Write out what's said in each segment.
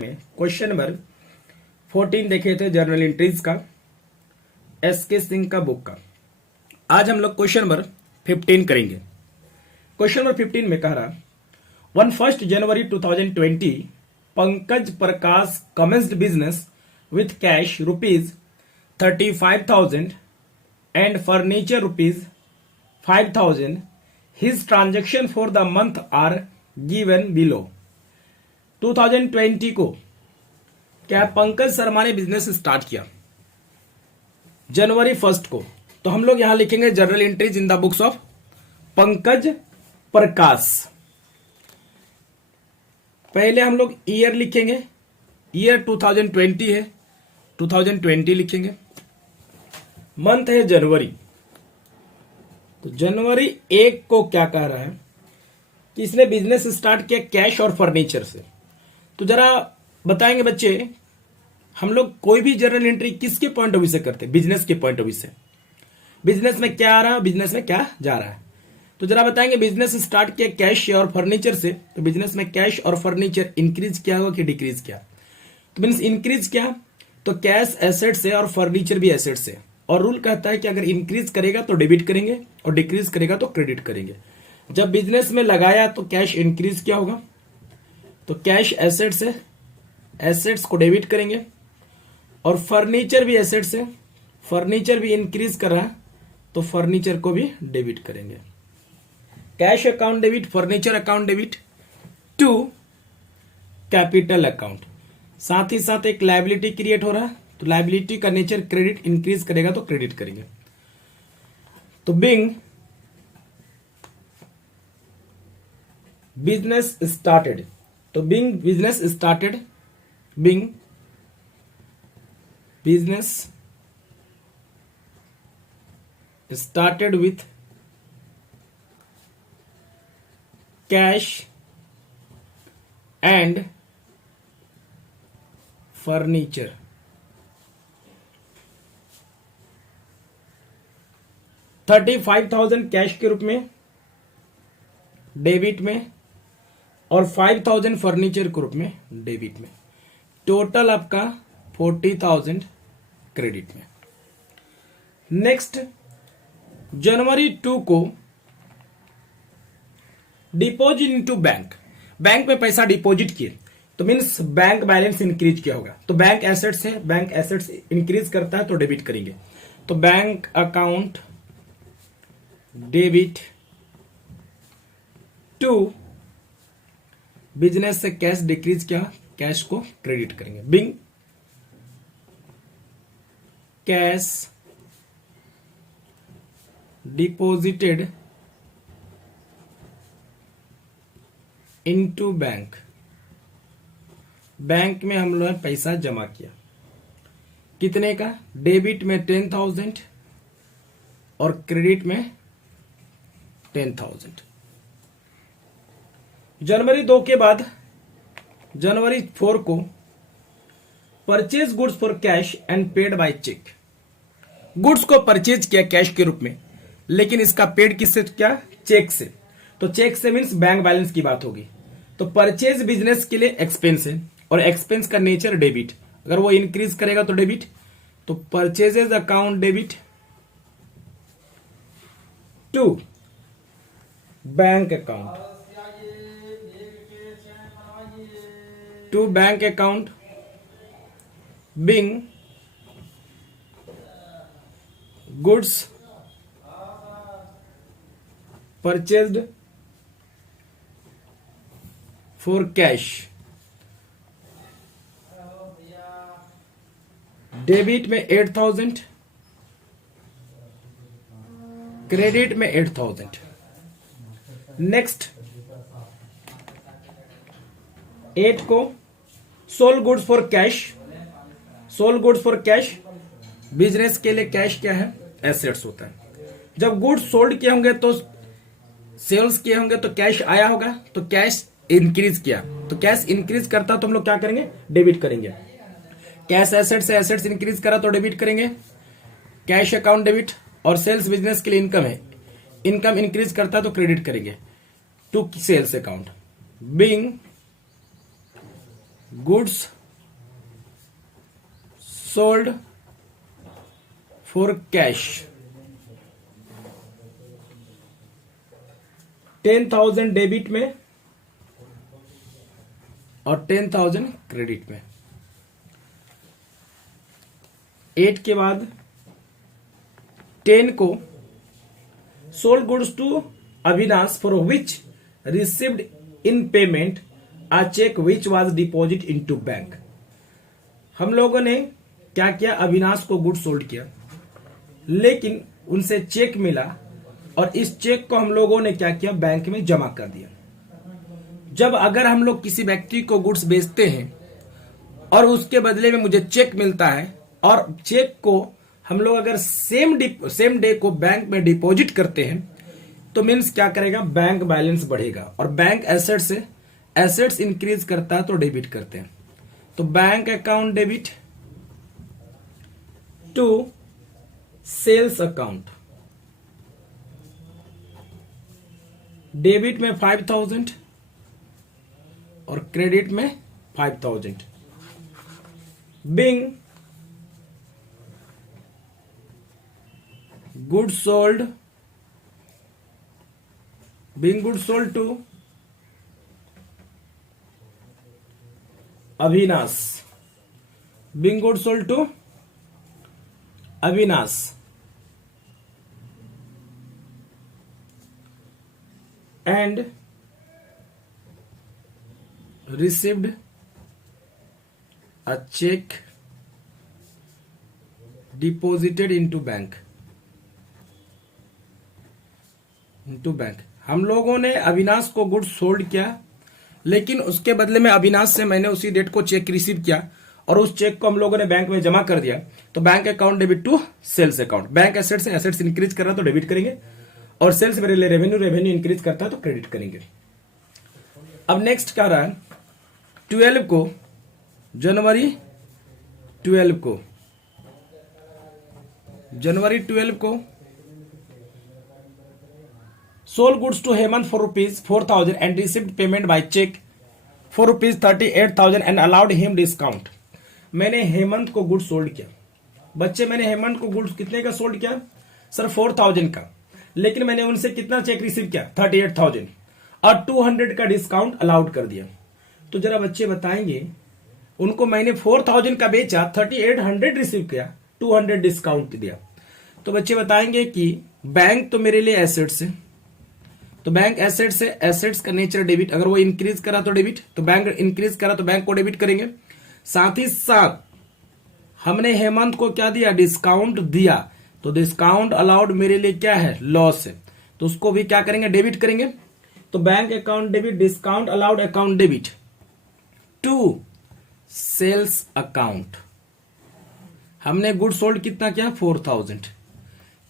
में question number 14 देखे थे जर्नल एंट्रीज का, एसके सिंह का बुक का। आज हम लोग क्वेश्चन नंबर 15 करेंगे। क्वेश्चन नंबर 15 में कह रहा 1 January 2020 Pankaj Prakash commenced business with cash ₹35,000 and furniture ₹5,000। His transaction for the month are given below. 2020 को क्या पंकज शर्मा ने बिजनेस स्टार्ट किया जनवरी 1 को, तो हम लोग यहां लिखेंगे journal entries in the books of Pankaj Prakash. पहले हम लोग ईयर लिखेंगे, ईयर 2020 है, 2020 लिखेंगे। मंथ है जनवरी, तो जनवरी 1 को क्या कह रहा है कि इसने बिजनेस स्टार्ट किया कैश और फर्नीचर से। तो जरा बताएंगे बच्चे, हम लोग कोई भी जर्नल एंट्री किसके पॉइंट ऑफ व्यू से करते हैं? बिजनेस के पॉइंट ऑफ व्यू से। बिजनेस में क्या आ रहा है, बिजनेस में क्या जा रहा है। तो जरा बताएंगे बिजनेस स्टार्ट किया कैश और फर्नीचर से, तो बिजनेस में कैश और फर्नीचर इंक्रीज किया होगा कि डिक्रीज किया? तो मीन्स इंक्रीज किया, तो कैश एसेट से और फर्नीचर भी एसेट से। और रूल कहता है कि अगर इंक्रीज करेगा तो डेबिट करेंगे और डिक्रीज करेगा तो क्रेडिट करेंगे। जब बिजनेस में लगाया तो कैश इंक्रीज किया होगा, तो कैश एसेट से एसेट्स को डेबिट करेंगे, और फर्नीचर भी एसेट से, फर्नीचर भी इंक्रीज कर रहा है तो फर्नीचर को भी डेबिट करेंगे। Cash account debit, furniture account debit to capital account. साथ ही साथ एक लायबिलिटी क्रिएट हो रहा है, तो लायबिलिटी का नेचर क्रेडिट, इंक्रीज करेगा तो क्रेडिट करेंगे। तो बिंग बिजनेस स्टार्टेड, तो being business started, being business started with cash and furniture. $35,000 cash के रूप में डेबिट में और 5,000 फर्नीचर के रूप में डेबिट में। टोटल आपका 40,000 क्रेडिट में। नेक्स्ट जनवरी 2 को डिपॉजिट इनटू बैंक, बैंक में पैसा डिपॉजिट किए, तो मीन्स बैंक बैलेंस इंक्रीज किया होगा। तो बैंक एसेट्स है, बैंक एसेट्स इंक्रीज करता है तो डेबिट करेंगे। तो bank account debit to business से कैश डिक्रीज किया, कैश को क्रेडिट करेंगे। Being cash deposited into bank, bank में हम लोग ने पैसा जमा किया, कितने का? डेबिट में 10,000 और क्रेडिट में 10,000। जनवरी 2 के बाद जनवरी 4 को purchase goods for cash and paid by cheque. Goods को परचेज किया कैश के रूप में, लेकिन इसका पेड किससे किया? चेक से। तो चेक से मीन्स बैंक बैलेंस की बात होगी। तो परचेज बिजनेस के लिए एक्सपेंस है और एक्सपेंस का नेचर डेबिट, अगर वो इंक्रीज करेगा तो डेबिट। तो purchases account debit to bank account, to bank account being goods purchased for cash, debit में 8,000, क्रेडिट में 8,000। नेक्स्ट 8 को sold goods for cash, sold goods for cash, business के लिए कैश क्या है? एसेट्स होता है। जब गुड्स सोल्ड किए होंगे तो सेल्स किए होंगे तो कैश आया होगा, तो कैश इंक्रीज किया, तो कैश इंक्रीज करता तो हम लोग क्या करेंगे? डेबिट करेंगे। कैश एसेट से एसेट्स इंक्रीज करा तो डेबिट करेंगे, कैश अकाउंट डेबिट। और सेल्स बिजनेस के लिए इनकम है, इनकम इंक्रीज करता है तो क्रेडिट करेंगे to sales account. Being goods sold for cash 10,000 debit में और 10,000 क्रेडिट में। 8 के बाद 10 को sold goods to Avinash for which received in payment a cheque which was deposit into bank. हम लोगों ने क्या किया, अविनाश को गुड्स सोल्ड किया, लेकिन उनसे चेक मिला और इस चेक को हम लोगों ने क्या किया, बैंक में जमा कर दिया। जब अगर हम लोग किसी व्यक्ति को गुड्स बेचते हैं और उसके बदले में मुझे चेक मिलता है और चेक को हम लोग अगर सेम डे को बैंक में डिपॉजिट करते हैं तो मीन्स क्या करेगा, बैंक बैलेंस बढ़ेगा और बैंक एसेट से एसेट्स इंक्रीज करता है तो डेबिट करते हैं। तो bank account debit to sales account, debit में 5,000 और क्रेडिट में 5,000। Being good sold, being good sold to Avinash, being good sold to Avinash, and received a check deposited into bank, हम लोगों ने अविनाश को गुड्स सोल्ड किया, लेकिन उसके बदले में अविनाश से मैंने उसी डेट को चेक रिसीव किया और उस चेक को हम लोगों ने बैंक में जमा कर दिया। तो bank account debit to sales account, bank assets से एसेट्स इंक्रीज कर रहा है तो डेबिट करेंगे और सेल्स मेरे लिए रेवेन्यू इंक्रीज करता है तो क्रेडिट करेंगे। अब नेक्स्ट क्या रहा है, 12 को जनवरी 12 को sold goods to Hemant for rupees 4,000 and received payment by check for rupees 38,000 and allowed him discount। मैंने हेमंत को गुड्स सोल्ड किया। बच्चे, मैंने हेमंत को गुड्स कितने का सोल्ड किया सर? 4,000 का, लेकिन मैंने उनसे कितना चेक रिसीव किया? 38,000 और 200 का डिस्काउंट अलाउड कर दिया। तो जरा बच्चे बताएंगे, उनको मैंने 4,000 का बेचा, 3800 रिसीव किया, 200 डिस्काउंट दिया। तो बच्चे बताएंगे कि बैंक तो मेरे लिए एसेट्स है, तो बैंक एसेट से एसेट्स का नेचर डेबिट, अगर वो इंक्रीज करा तो डेबिट, तो बैंक इंक्रीज करा तो बैंक को डेबिट करेंगे। साथ ही साथ हमने हेमंत को क्या दिया? डिस्काउंट दिया, तो डिस्काउंट अलाउड मेरे लिए क्या है? लॉस है, तो उसको भी क्या करेंगे? डेबिट करेंगे। तो bank account debit, discount allowed account debit to sales account. हमने गुड सोल्ड कितना किया? 4,000।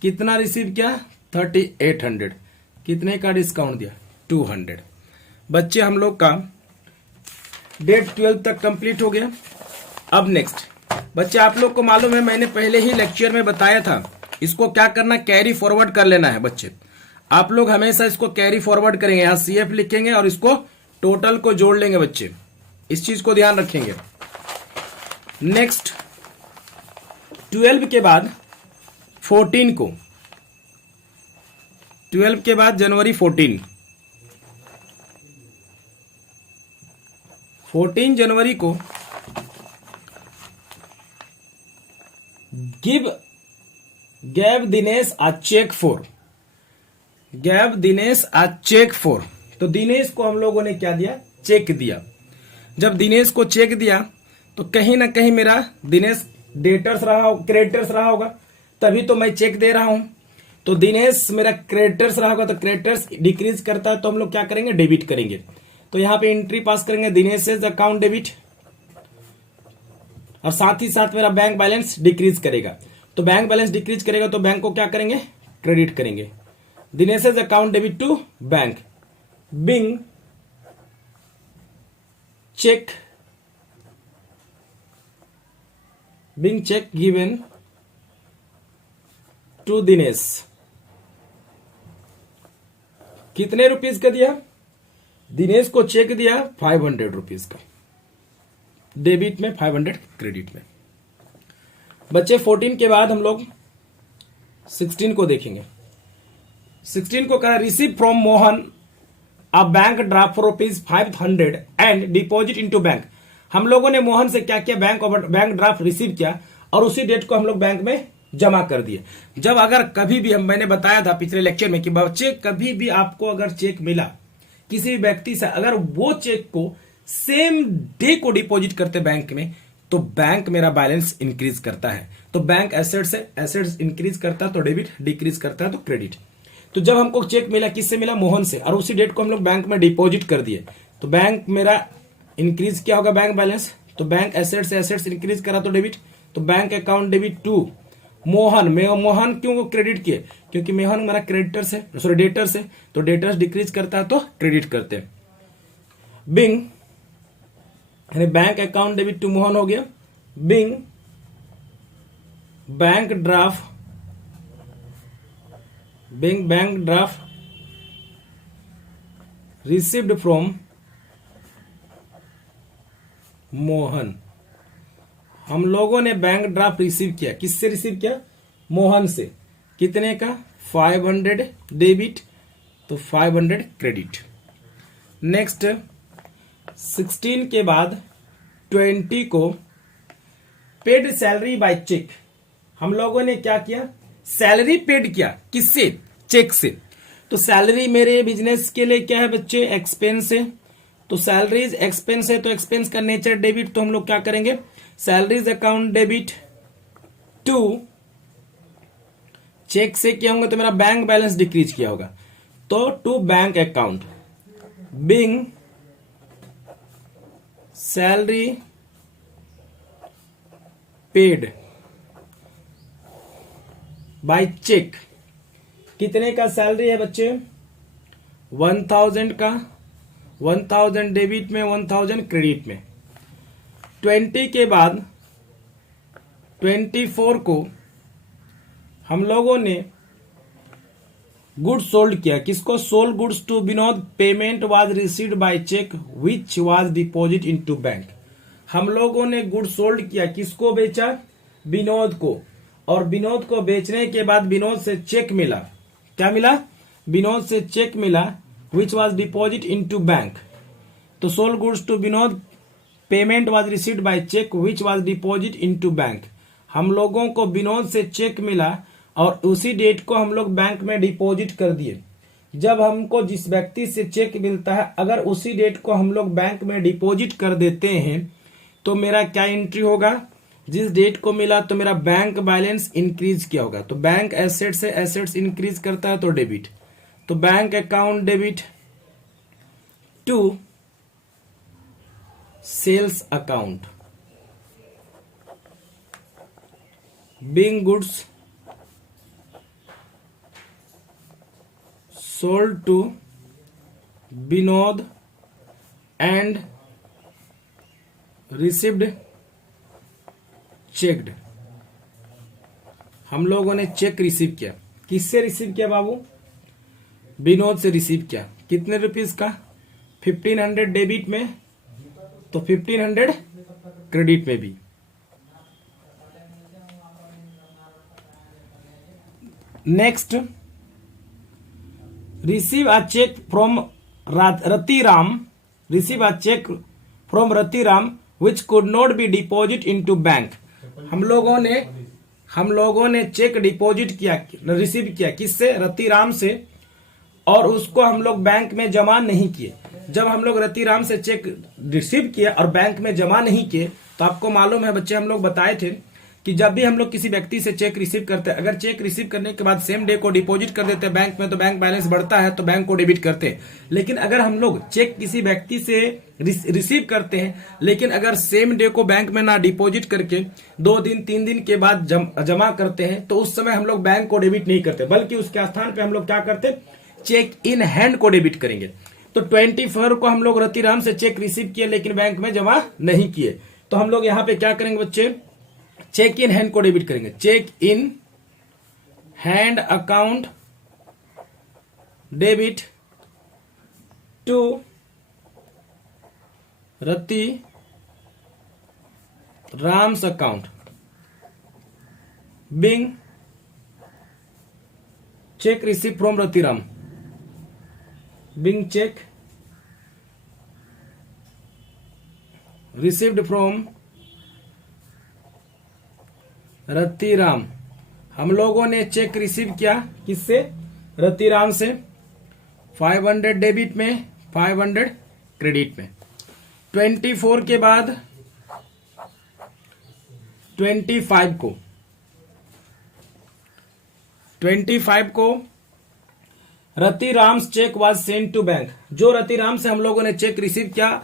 कितना रिसीव किया? 3800। कितने का डिस्काउंट दिया? 200। बच्चे, हम लोग का डेट 12 तक कंप्लीट हो गया। अब नेक्स्ट बच्चे, आप लोग को मालूम है मैंने पहले ही लेक्चर में बताया था, इसको क्या करना, कैरी फॉरवर्ड कर लेना है। बच्चे, आप लोग हमेशा इसको कैरी फॉरवर्ड करेंगे, यहां CF लिखेंगे और इसको टोटल को जोड़ लेंगे। बच्चे, इस चीज को ध्यान रखेंगे। नेक्स्ट 12 के बाद 14 को, 12 के बाद जनवरी 14 जनवरी को gave Dinesh a cheque for, तो दिनेश को हम लोगों ने क्या दिया? चेक दिया। जब दिनेश को चेक दिया तो कहीं ना कहीं मेरा दिनेश डेटर्स रहा, क्रेडिटर्स रहा होगा, तभी तो मैं चेक दे रहा हूं। तो दिनेश मेरा क्रेडिटर्स रहा होगा, तो क्रेडिटर्स डिक्रीज करता है तो हम लोग क्या करेंगे? डेबिट करेंगे। तो यहां पे एंट्री पास करेंगे, दिनेश अकाउंट डेबिट, और साथ ही साथ मेरा बैंक बैलेंस डिक्रीज करेगा। तो बैंक बैलेंस डिक्रीज करेगा तो बैंक को क्या करेंगे? क्रेडिट करेंगे। Dinesh account debit to bank, being cheque given to Dinesh. कितने रुपीस का दिया? दिनेश को चेक दिया 500 रुपीस का। डेबिट में, 500 क्रेडिट में। बच्चे 14 के बाद हम लोग 16 को देखेंगे। 16 को कहा receive from Mohan a bank draft for ₹500 and deposit into bank. हम लोगों ने मोहन से क्या किया, बैंक ड्राफ्ट रिसीव किया और उसी डेट को हम लोग बैंक में जमा कर दिए। जब अगर कभी भी मैंने बताया था पिछले लेक्चर में कि बच्चे कभी भी आपको अगर चेक मिला किसी व्यक्ति से, अगर वो चेक को सेम डे को डिपॉजिट करते बैंक में, तो बैंक मेरा बैलेंस इंक्रीज करता है। तो बैंक एसेट से एसेट्स इंक्रीज करता है तो डेबिट, डिक्रीज करता है तो क्रेडिट। तो जब हमको चेक मिला, किससे मिला, मोहन से, और उसी डेट को हम लोग बैंक में डिपॉजिट कर दिए, तो बैंक मेरा इंक्रीज क्या होगा, बैंक बैलेंस। तो बैंक एसेट से एसेट्स इंक्रीज करा तो डेबिट, तो bank account debit to Mohan. Mohan क्यों क्रेडिट किए, क्योंकि मोहन मेरा क्रेडिटर से, सॉरी डेटर से, तो डेटर्स डिक्रीज करता है तो क्रेडिट करते हैं। बिंग यानी bank account debit to Mohan हो गया। Being bank draft, being bank draft received from Mohan. हम लोगों ने बैंक ड्राफ्ट रिसीव किया, किससे रिसीव किया, मोहन से। कितने का, 500 डेबिट तो 500 क्रेडिट। नेक्स्ट 16 के बाद 20 को पेड सैलरी बाय चेक। हम लोगों ने क्या किया, सैलरी पेड किया, किससे, चेक से। तो सैलरी मेरे बिजनेस के लिए क्या है बच्चे, एक्सपेंस है। तो सैलरीज एक्सपेंस है तो एक्सपेंस का नेचर डेबिट, तो हम लोग क्या करेंगे, salaries account debit to, cheque से क्या होगा तो मेरा बैंक बैलेंस डिक्रीज किया होगा, तो to bank account. Being salary paid by cheque. कितने का सैलरी है बच्चे, 1000 का, 1000 डेबिट में, 1000 क्रेडिट में। 20 के बाद 24 को हम लोगों ने गुड्स सोल्ड किया, किसको, sold goods to Vinod. Payment was received by cheque which was deposit into bank. हम लोगों ने गुड्स सोल्ड किया, किसको बेचा, विनोद को, और विनोद को बेचने के बाद विनोद से चेक मिला, क्या मिला, विनोद से चेक मिला which was deposit into bank. तो sold goods to Vinod, payment was received by cheque which was deposit into bank. हम लोगों को विनोद से चेक मिला और उसी डेट को हम लोग बैंक में डिपॉजिट कर दिए। जब हमको जिस व्यक्ति से चेक मिलता है, अगर उसी डेट को हम लोग बैंक में डिपॉजिट कर देते हैं, तो मेरा क्या एंट्री होगा, जिस डेट को मिला तो मेरा बैंक बैलेंस इंक्रीज किया होगा। तो बैंक एसेट से एसेट्स इंक्रीज करता है तो डेबिट, तो bank account debit to sales account. Being goods sold to Binod and received checked। हम लोगों ने चेक रिसीव किया, किससे रिसीव किया बाबू, विनोद से रिसीव किया। कितने रुपीस का, 1500 डेबिट में तो 1500 क्रेडिट में भी। Next receive a check from Ratiram, receive a check from Ratiram which could not be deposit into bank। हम लोगों ने चेक डिपॉजिट किया, रिसीव किया, किससे, रतिराम से, और उसको हम लोग बैंक में जमा नहीं किए। जब हम लोग रतिराम से चेक रिसीव किया और बैंक में जमा नहीं किए, तो आपको मालूम है बच्चे, हम लोग बताए थे कि जब भी हम लोग किसी व्यक्ति से चेक रिसीव करते हैं, अगर चेक रिसीव करने के बाद सेम डे को डिपॉजिट कर देते हैं बैंक में, तो बैंक बैलेंस बढ़ता है तो बैंक को डेबिट करते हैं। लेकिन अगर हम लोग चेक किसी व्यक्ति से रिसीव करते हैं, लेकिन अगर सेम डे को बैंक में ना डिपॉजिट करके 2 दिन 3 दिन के बाद जमा करते हैं, तो उस समय हम लोग बैंक को डेबिट नहीं करते, बल्कि उसके स्थान पर हम लोग क्या करते, चेक इन हैंड को डेबिट करेंगे। तो 24 को हम लोग रतिराम से चेक रिसीव किए लेकिन बैंक में जमा नहीं किए, तो हम लोग यहाँ पे क्या करेंगे बच्चे, चेक इन हैंड को डेबिट करेंगे। Cheque in hand account debit to Rati Ram's account being cheque receive from Ratiram, being cheque received from Ratiram. हम लोगों ने चेक रिसीव किया किससे? रतिराम से। 500 डेबिट में, 500 क्रेडिट में। 24 के बाद 25 को 25 को Ratiram's cheque was send to bank. जो रतिराम से हम लोगों ने चेक रिसीव किया,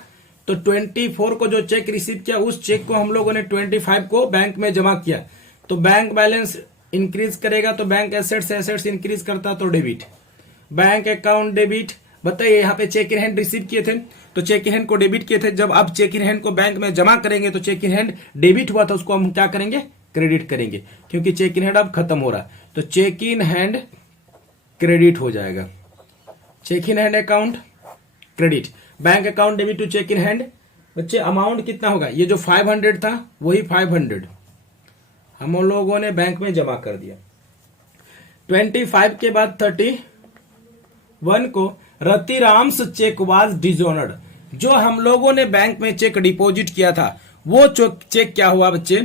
तो 24 को जो चेक रिसीव किया उस चेक को हम लोगों ने 25 को बैंक में जमा किया। तो बैंक बैलेंस इंक्रीज करेगा तो बैंक एसेट्स इंक्रीज करता तो डेबिट, बैंक अकाउंट डेबिट। बताइए यहाँ पे चेक इन हैंड रिसीव किए थे तो चेक इन हैंड को डेबिट किए थे। जब आप चेक इन हैंड को बैंक में जमा करेंगे तो चेक इन हैंड डेबिट हुआ था, उसको हम क्या करेंगे? क्रेडिट करेंगे, क्योंकि चेक इन हैंड अब खत्म हो रहा। तो चेक इन हैंड क्रेडिट हो जाएगा। Cheque in hand account credit, bank account debit to cheque in hand. बच्चे अमाउंट कितना होगा? ये जो 500 था वही 500 हम लोगों ने बैंक में जमा कर दिया। 25 के बाद 31 को रतिराम्स चेक वाज डिसऑनर्ड। जो हम लोगों ने बैंक में चेक डिपॉजिट किया था वो चेक क्या हुआ बच्चे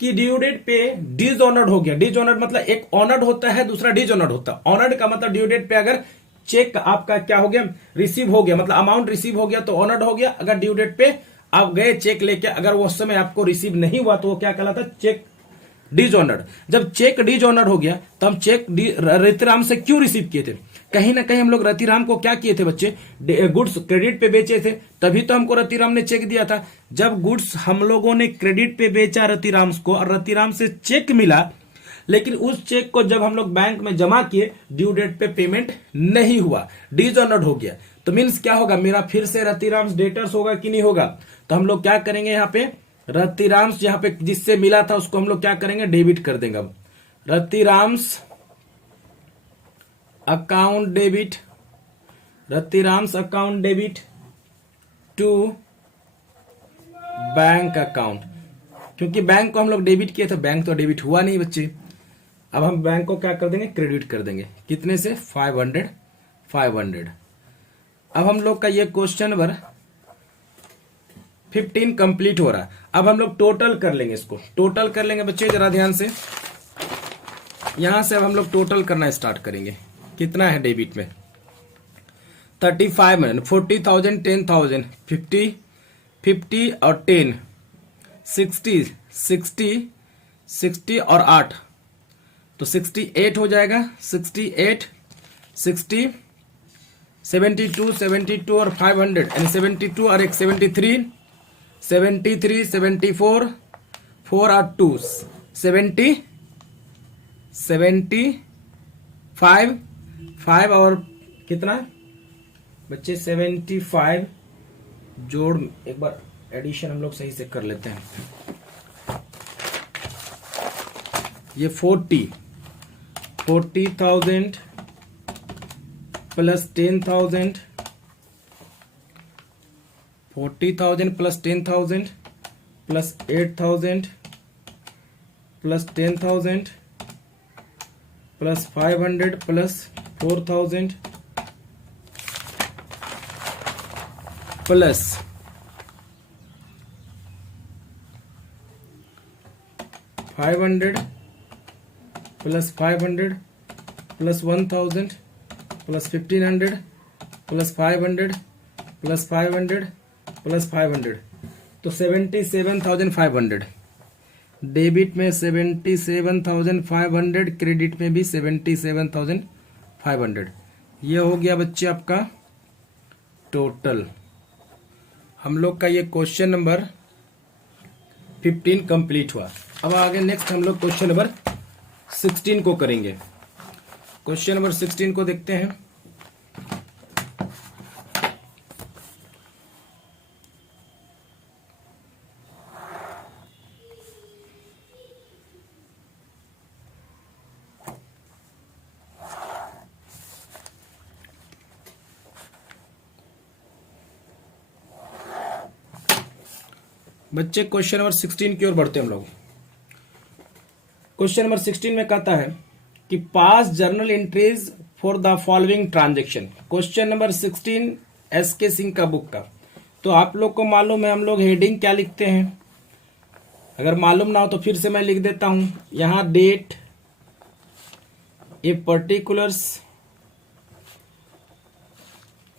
कि ड्यू डेट पे डिसऑनर्ड हो गया। डिसऑनर्ड मतलब एक ऑनर्ड होता है, दूसरा डिसऑनर्ड होता है। ऑनर्ड का मतलब ड्यू डेट पे अगर चेक आपका क्या हो गया? रिसीव हो गया, मतलब अमाउंट रिसीव हो गया तो ऑनर्ड हो गया। अगर ड्यू डेट पे आप गए चेक लेके, अगर वो समय आपको रिसीव नहीं हुआ तो वो क्या कहलाता? Cheque dishonoured. जब चेक डिसऑनर्ड हो गया तो हम चेक रतिराम से क्यों रिसीव किए थे? कहीं ना कहीं हम लोग रतिराम को क्या किए थे बच्चे? गुड्स क्रेडिट पे बेचे थे, तभी तो हमको रतिराम ने चेक दिया था। जब गुड्स हम लोगों ने क्रेडिट पे बेचा रतिराम को और रतिराम से चेक मिला, लेकिन उस चेक को जब हम लोग बैंक में जमा किए ड्यू डेट पे पेमेंट नहीं हुआ, डिसऑनर्ड हो गया। तो मीन्स क्या होगा? मेरा फिर से रतिराम्स डेटर्स होगा कि नहीं होगा? तो हम लोग क्या करेंगे यहाँ पे? रतिराम्स यहाँ पे जिससे मिला था उसको हम लोग क्या करेंगे? डेबिट कर देंगे। अब Ratiram's account debit, Ratiram's account debit to bank account. क्योंकि बैंक को हम लोग डेबिट किए थे, बैंक तो डेबिट हुआ नहीं बच्चे। अब हम बैंक को क्या कर देंगे? क्रेडिट कर देंगे। कितने से? 500 500। अब हम लोग का ये क्वेश्चन नंबर 15 कंप्लीट हो रहा है। अब हम लोग टोटल कर लेंगे, इसको टोटल कर लेंगे बच्चे जरा ध्यान से। यहां से अब हम लोग टोटल करना स्टार्ट करेंगे। कितना है डेबिट में? 35 में 40,000 10,000 50 50 और 10 60 60 60 और 8 तो 68 हो जाएगा। 68 60 72 72 और 500 यानी 72 और एक 73 73 74 4 और 2 70 75 5 और कितना बच्चे? 75 जोड़, एक बार एडिशन हम लोग सही से कर लेते हैं। ये 40,000 plus 10,000 40,000 plus 10,000 plus 8,000 plus 10,000 plus 500 plus 4,000 plus 500 plus 500 plus 1,000 plus 1,500 plus 500 plus 500 plus 500 तो 77,500। डेबिट में 77,500, क्रेडिट में भी 77,500। ये हो गया बच्चे आपका टोटल। हम लोग का ये क्वेश्चन नंबर 15 कंप्लीट हुआ। अब आगे नेक्स्ट हम लोग क्वेश्चन नंबर 16 को करेंगे। क्वेश्चन नंबर 16 को देखते हैं। बच्चे क्वेश्चन नंबर 16 की ओर बढ़ते हैं हम लोग। क्वेश्चन नंबर 16 में कहता है कि पास journal entries for the following transaction. Question number 16 S के सिंह का बुक का। तो आप लोग को मालूम है हम लोग हेडिंग क्या लिखते हैं, अगर मालूम ना हो तो फिर से मैं लिख देता हूं। यहां डेट, ये पर्टिकुलर्स,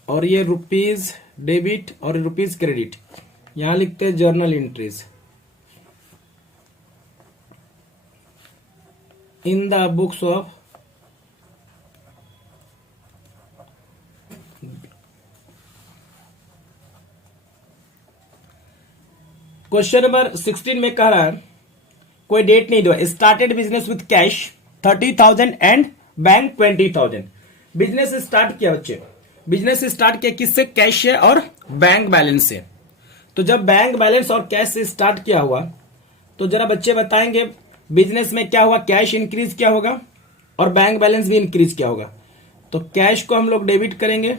और ये रुपीज डेबिट और रुपीज क्रेडिट। यहां लिखते हैं journal entries in the books of question number 16 में कह रहा है कोई डेट नहीं दो, started business with cash 30,000 and bank 20,000। Business start किया बच्चे, बिजनेस स्टार्ट किया किससे? कैश से और बैंक बैलेंस से। तो जब बैंक बैलेंस और कैश से स्टार्ट किया हुआ तो जरा बच्चे बताएंगे बिजनेस में क्या हुआ? कैश इंक्रीज क्या होगा और बैंक बैलेंस भी इंक्रीज क्या होगा। तो कैश को हम लोग डेबिट करेंगे,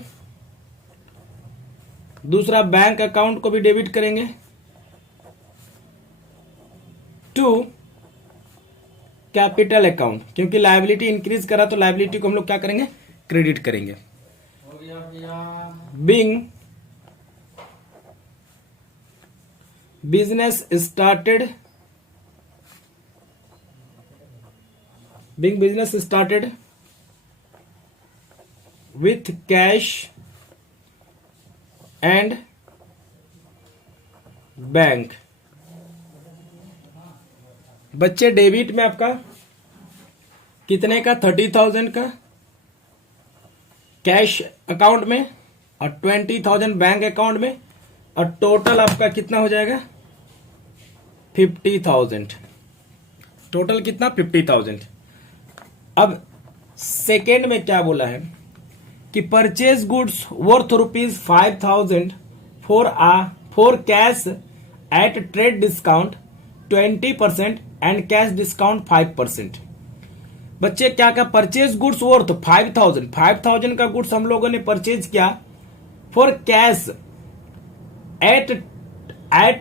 दूसरा बैंक अकाउंट को भी डेबिट करेंगे टू कैपिटल अकाउंट, क्योंकि लायबिलिटी इंक्रीज करा तो लायबिलिटी को हम लोग क्या करेंगे? क्रेडिट करेंगे। Being business started, being business started with cash and bank. बच्चे डेबिट में आपका कितने का? 30,000 का कैश अकाउंट में और 20,000 बैंक अकाउंट में, और टोटल आपका कितना हो जाएगा? 50,000। टोटल कितना? 50,000। अब सेकेंड में क्या बोला है कि purchase goods worth ₹5,000 for cash at trade discount 20% and cash discount 5%। बच्चे क्या क्या? परचेज गुड्स वर्थ 5,000 का गुड्स हम लोगों ने परचेज किया for cash at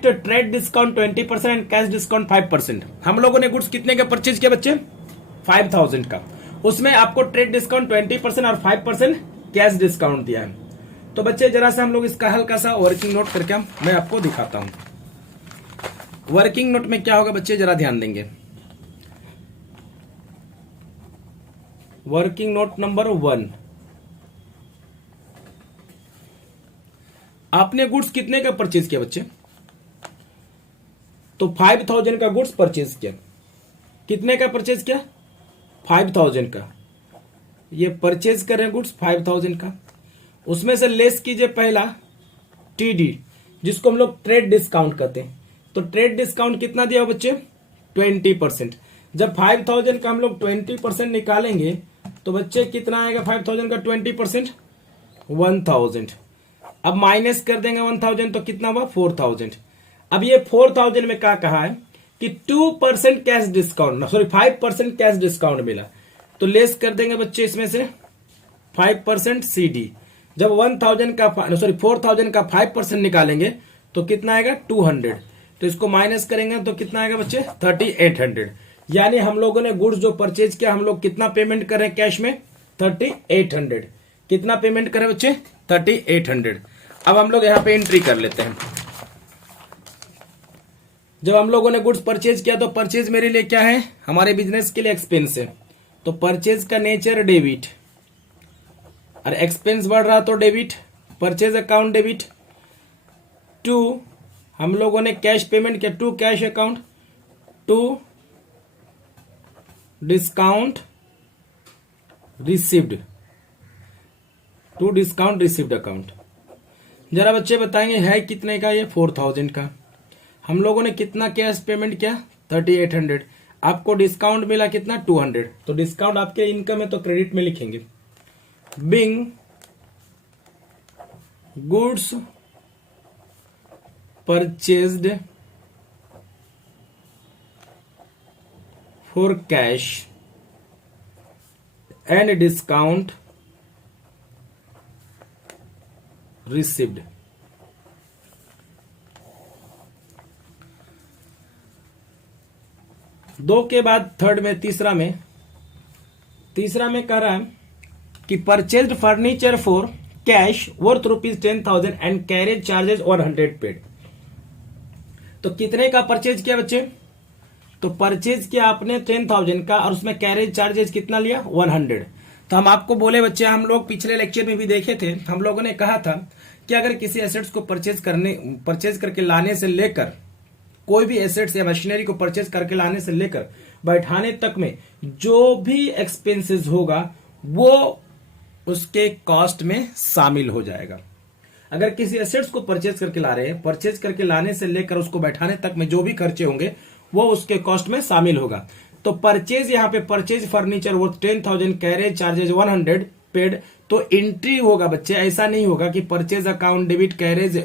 trade discount 20% and cash discount 5%। हम लोगों ने गुड्स कितने का परचेज किया बच्चे? 5,000 का। उसमें आपको ट्रेड डिस्काउंट 20% और 5% कैश डिस्काउंट दिया है। तो बच्चे जरा सा हम लोग इसका हल्का सा वर्किंग नोट करके मैं आपको दिखाता हूं। वर्किंग नोट में क्या होगा बच्चे, जरा ध्यान देंगे। वर्किंग नोट नंबर 1, आपने गुड्स कितने का परचेज किया बच्चे? तो 5,000 का गुड्स परचेज किया। कितने का परचेज किया? 5,000 का। ये परचेज कर रहे हैं गुड्स 5,000 का। उसमें से लेस कीजिए पहला टीडी, जिसको हम लोग ट्रेड डिस्काउंट कहते हैं। तो ट्रेड डिस्काउंट कितना दिया बच्चे? 20%। जब 5,000 का हम लोग 20% निकालेंगे तो बच्चे कितना आएगा? 5,000 का 20% 1,000। अब माइनस कर देंगे 1,000 तो कितना हुआ? 4,000। अब ये 4,000 में क्या कहा है कि 2% cash discount, sorry 5% cash discount मिला, तो लेस कर देंगे बच्चे इसमें से 5% सीडी। जब 1,000 का 4,000 का 5% निकालेंगे तो कितना आएगा? 200। तो इसको माइनस करेंगे तो कितना आएगा बच्चे? 3,800। यानी हम लोगों ने गुड्स जो परचेज किया हम लोग कितना पेमेंट करें कैश में? 3,800। कितना पेमेंट करें बच्चे? 3,800। अब हम लोग यहां पे एंट्री कर लेते हैं। जब हम लोगों ने गुड्स परचेज किया तो परचेज मेरे लिए क्या है? हमारे बिजनेस के लिए एक्सपेंस है। तो परचेज का नेचर डेबिट, और एक्सपेंस बढ़ रहा तो debit, purchase account debit. To हम लोगों ने कैश पेमेंट किया, to cash account, to discount received, to discount received account. जरा बच्चे बताएंगे है कितने का? ये 4,000 का। हम लोगों ने कितना कैश पेमेंट किया? 3,800। आपको डिस्काउंट मिला कितना? 200। तो डिस्काउंट आपके इनकम है तो क्रेडिट में लिखेंगे। Bing goods purchased for cash and discount received. 2 के बाद थर्ड में तीसरा में कह रहा है कि purchased furniture for cash worth ₹10,000 and carriage charges 100 paid. तो कितने का परचेज किया बच्चे? तो परचेज किया आपने 10,000 का और उसमें कैरेज चार्जेस कितना लिया? 100। तो हम आपको बोले बच्चे, हम लोग पिछले लेक्चर में भी देखे थे, हम लोगों ने कहा था कि अगर किसी एसेट्स को परचेज करके लाने से लेकर, कोई भी एसेट्स या मशीनरी को परचेज करके लाने से लेकर बैठाने तक में जो भी एक्सपेंसेस होगा वो उसके कॉस्ट में शामिल हो जाएगा। अगर किसी एसेट्स को परचेज करके ला रहे हैं, परचेज करके लाने से लेकर उसको बैठाने तक में जो भी खर्चे होंगे वो उसके कॉस्ट में शामिल होगा। तो परचेज, यहाँ पे परचेज फर्नीचर वो 10,000 कैरेज चार्जेज 100 पेड, तो एंट्री होगा बच्चे, ऐसा नहीं होगा कि purchase account debit carriage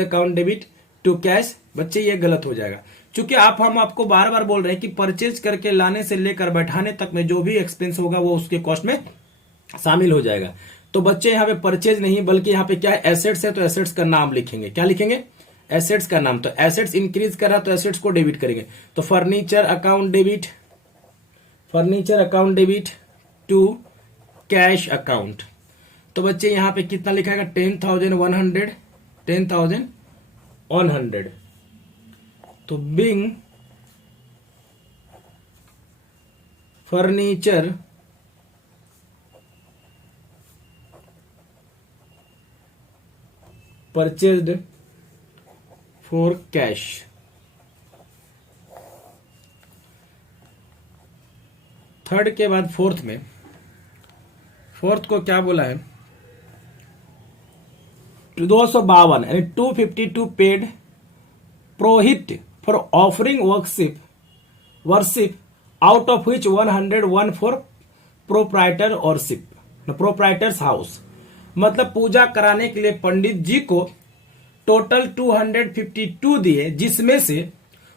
account debit to cash. बच्चे ये गलत हो जाएगा, क्योंकि हम आपको बार बार बोल रहे हैं कि परचेज करके लाने से लेकर बैठाने तक में जो भी एक्सपेंस होगा वो उसके कॉस्ट में शामिल हो जाएगा। तो बच्चे यहाँ पे परचेज नहीं बल्कि यहाँ पे क्या है, एसेट्स है, तो एसेट्स का नाम लिखेंगे। क्या लिखेंगे? एसेट्स का नाम। तो एसेट्स इंक्रीज कर रहा तो एसेट्स को डेबिट करेंगे। तो furniture account debit to cash account. तो बच्चे यहाँ पे कितना लिखाएगा? 10,100। तो being furniture purchased for cash. Third के बाद फोर्थ को क्या बोला है? 252 यानी 252 paid purohit for offering worship out of which 101 for proprietors house. मतलब पूजा कराने के लिए पंडित जी को टोटल 252 दिए, जिसमें से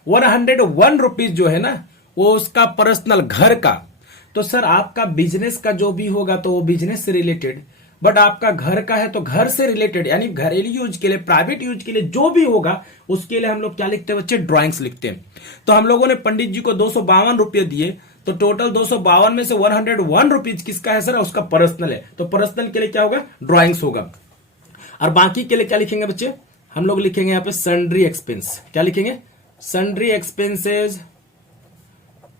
101 रुपीज जो है ना वो उसका पर्सनल घर का। तो सर आपका बिजनेस का जो भी होगा तो वो बिजनेस से रिलेटेड, बट आपका घर का है तो घर से रिलेटेड, यानी घरेलू यूज के लिए, प्राइवेट यूज के लिए जो भी होगा उसके लिए हम लोग क्या लिखते हैं बच्चे? ड्राइंग्स लिखते हैं। तो हम लोगों ने पंडित जी को 252 रुपये दिए, तो टोटल 252 में से 101 रुपीज किसका है सर? उसका पर्सनल है। तो पर्सनल के लिए क्या होगा? ड्राइंग्स होगा। और बाकी के लिए क्या लिखेंगे बच्चे? हम लोग लिखेंगे यहाँ पे सन्ड्री एक्सपेंस। क्या लिखेंगे? सन्ड्री एक्सपेंसेस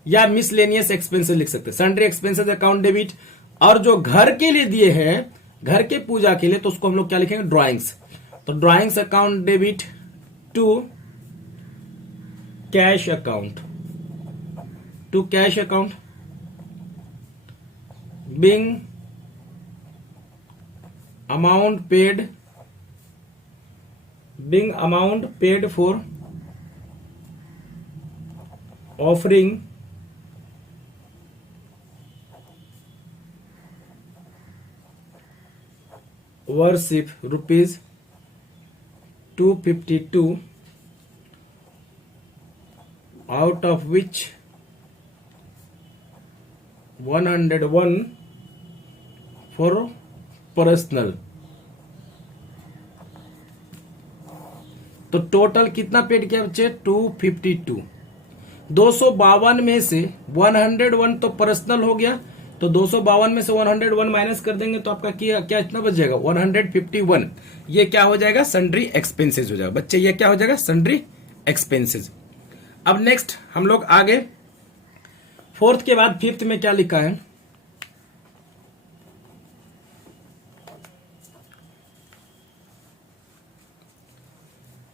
या मिसलेनियस एक्सपेंसेस लिख सकते हैं। Sundry expenses account debit. और जो घर के लिए दिए हैं, घर के पूजा के लिए, तो उसको हम लोग क्या लिखेंगे? ड्राइंग्स। तो drawings account debit to cash account being amount paid for offering worship ₹252 out of which 101 for personal. तो टोटल कितना पेड किया बच्चे? 252। 252 में से 101 तो पर्सनल हो गया, तो 252 में से 101 माइनस कर देंगे तो आपका क्या इतना बच जाएगा? 151। ये क्या हो जाएगा? सन्ड्री एक्सपेंसेस हो जाएगा बच्चे। ये क्या हो जाएगा? Sundry expenses. अब नेक्स्ट हम लोग आगे, फोर्थ के बाद फिफ्थ में क्या लिखा है?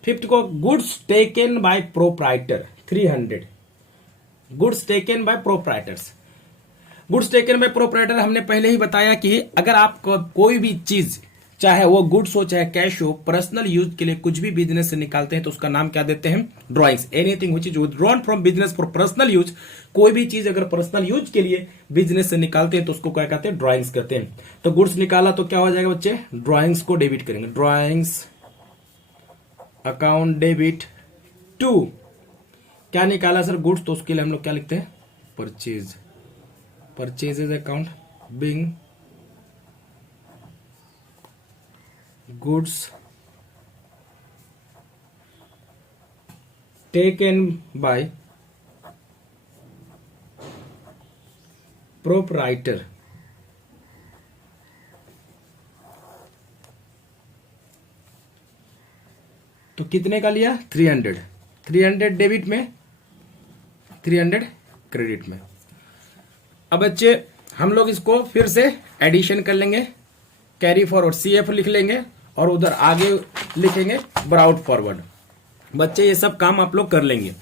फिफ्थ को goods taken by proprietor 300। Goods taken by proprietors. Goods taken by proprietor हमने पहले ही बताया कि अगर आप कोई भी चीज, चाहे वो गुड्स हो चाहे कैश हो, पर्सनल यूज के लिए कुछ भी बिजनेस से निकालते हैं तो उसका नाम क्या देते हैं? Drawings. Anything which is withdrawn from business for personal use. कोई भी चीज अगर पर्सनल यूज के लिए बिजनेस से निकालते हैं तो उसको क्या कहते हैं? ड्राइंग्स कहते हैं। तो गुड्स निकाला तो क्या हो जाएगा बच्चे? ड्राइंग्स को डेबिट करेंगे। ड्राइंग्स अकाउंट डेबिट टू क्या निकाला सर? गुड्स। तो उसके लिए हम लोग क्या लिखते हैं? Purchases account being goods taken by proprietor. तो कितने का लिया? 300। 300 डेबिट में, 300 क्रेडिट में। अब बच्चे हम लोग इसको फिर से एडिशन कर लेंगे, कैरी फॉरवर्ड CF लिख लेंगे और उधर आगे लिखेंगे ब्राउट फॉरवर्ड। बच्चे ये सब काम आप लोग कर लेंगे।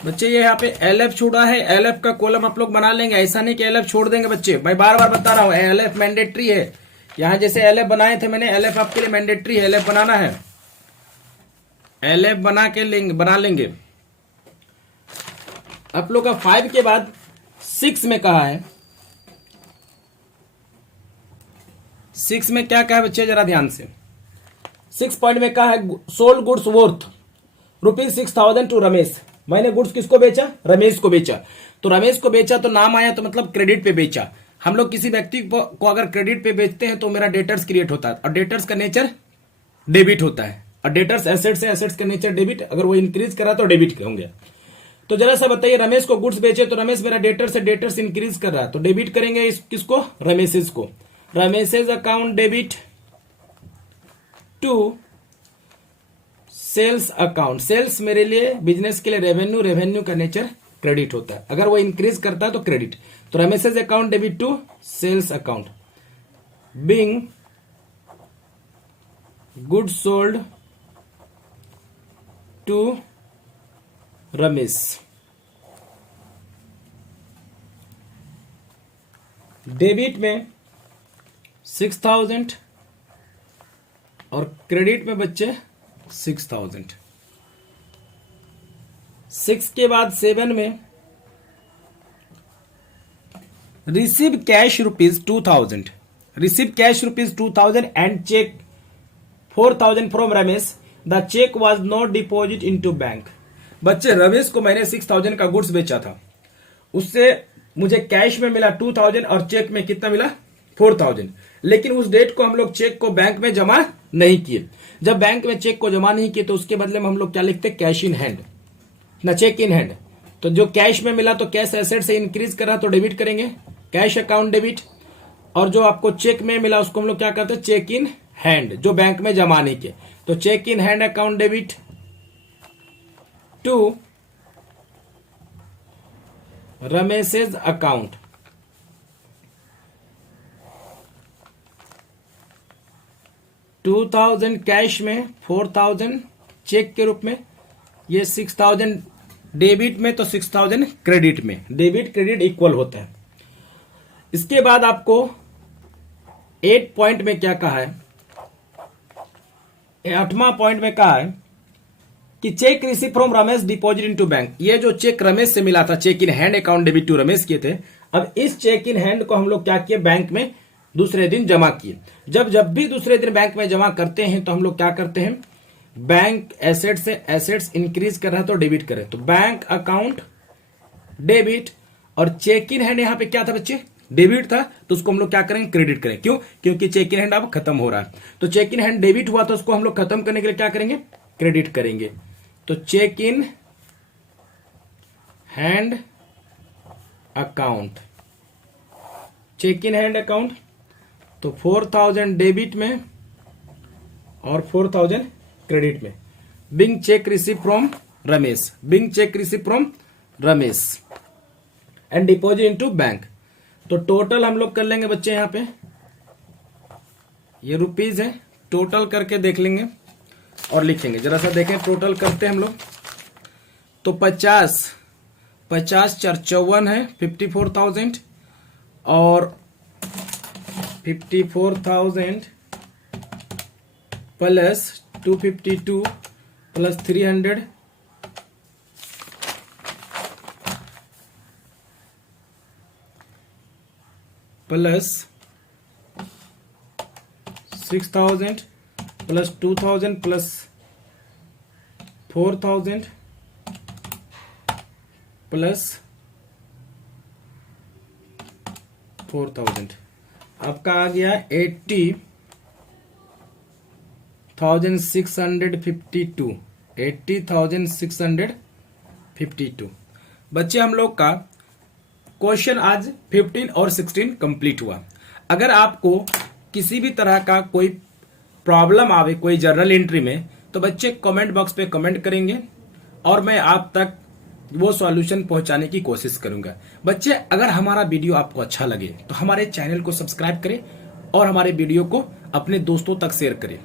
बच्चे ये यहाँ पे LF छूटा है, LF का कॉलम आप लोग बना लेंगे, ऐसा नहीं कि LF छोड़ देंगे। बच्चे मैं बार बार बता रहा हूँ, LF मैंडेटरी है। यहाँ जैसे LF बनाए थे मैंने, LF आपके लिए मैंडेटरी है, LF बनाना है, LF बना लेंगे। आप लोग का 5 के बाद 6 में कहा है, 6 में क्या कहा है बच्चे जरा ध्यान से। 6 पॉइंट में कहा है sold goods worth ₹6,000 to Ramesh. मैंने गुड्स किसको बेचा? रमेश को बेचा। तो रमेश को बेचा तो नाम आया, तो मतलब क्रेडिट पे बेचा। हम लोग किसी व्यक्ति को अगर क्रेडिट पे बेचते हैं तो मेरा डेटर्स क्रिएट होता है, और डेटर्स का नेचर डेबिट होता है, और डेटर्स एसेट्स है, एसेट्स का नेचर डेबिट। अगर वो इंक्रीज करा तो डेबिट होंगे। तो जरा सा बताइए, रमेश को गुड्स बेचे तो रमेश मेरा डेटर से डेटर्स इंक्रीज कर रहा है, तो डेबिट करेंगे किसको? रमेशेज को। Ramesh's account debit to sales account. Sales मेरे लिए बिजनेस के लिए रेवेन्यू, रेवेन्यू का नेचर क्रेडिट होता है। अगर वो इंक्रीज करता है तो क्रेडिट। तो Ramesh's account debit to sales account. Being good sold to Ramesh. Debit में 6,000 और क्रेडिट में बच्चे 6,000। 6 के बाद 7 में receive cash ₹2,000। Receive cash ₹2,000 and cheque 4,000 from Ramesh. The cheque was not deposit into bank. बच्चे रमेश को मैंने 6,000 का गुड्स बेचा था, उससे मुझे कैश में मिला 2,000 और चेक में कितना मिला? 4,000। लेकिन उस डेट को हम लोग चेक को बैंक में जमा नहीं किए। जब बैंक में चेक को जमा नहीं किए तो उसके बदले में हम लोग क्या लिखते? कैश इन हैंड, ना चेक इन हैंड। तो जो कैश में मिला तो कैश एसेट से इंक्रीज करा तो डेबिट करेंगे, कैश अकाउंट डेबिट। और जो आपको चेक में मिला उसको हम लोग क्या करते हैं? चेक इन हैंड, जो बैंक में जमा नहीं किए। तो cheque in hand account debit to Ramesh's account. $2,000 cash में, 4,000 चेक के रूप में, ये 6,000 डेबिट में तो 6,000 क्रेडिट में। डेबिट क्रेडिट इक्वल होता है। इसके बाद आपको 8 पॉइंट में क्या कहा है? 8वां पॉइंट में कहा है कि cheque receive from Ramesh deposit into bank. ये जो चेक रमेश से मिला था, cheque in hand account debit to Ramesh किए थे, अब इस चेक इन हैंड को हम लोग क्या किए? बैंक में दूसरे दिन जमा किए। जब भी दूसरे दिन बैंक में जमा करते हैं तो हम लोग क्या करते हैं? बैंक एसेट से एसेट्स इंक्रीज कर रहा है तो डेबिट करें, तो बैंक अकाउंट डेबिट। और चेक इन हैंड यहां पे क्या था बच्चे? डेबिट था, तो उसको हम लोग क्या करेंगे? क्रेडिट करें। क्यों? क्योंकि चेक इन हैंड अब खत्म हो रहा है। तो चेक इन हैंड डेबिट हुआ तो उसको हम लोग खत्म करने के लिए क्या करेंगे? क्रेडिट करेंगे। तो cheque in hand account, cheque in hand account, तो 4,000 डेबिट में और 4,000 क्रेडिट में। Being cheque receive from Ramesh, being cheque receive from Ramesh and deposit into bank. तो टोटल हम लोग कर लेंगे बच्चे, यहां पे ये रुपीज है, टोटल करके देख लेंगे और लिखेंगे। जरा सा देखें, टोटल करते हैं हम लोग तो 50 4 54 है, 54,000 और 54,000 plus 252 plus 300 plus 6,000 plus 2,000 plus 4,000 plus 4000 आपका आ गया 80,652 80,652। बच्चे हम लोग का क्वेश्चन आज 15 और 16 कंप्लीट हुआ। अगर आपको किसी भी तरह का कोई प्रॉब्लम आवे कोई जर्नल एंट्री में तो बच्चे कमेंट बॉक्स पे कमेंट करेंगे और मैं आप तक वो सॉल्यूशन पहुंचाने की कोशिश करूंगा। बच्चे अगर हमारा वीडियो आपको अच्छा लगे तो हमारे चैनल को सब्सक्राइब करें और हमारे वीडियो को अपने दोस्तों तक शेयर करें।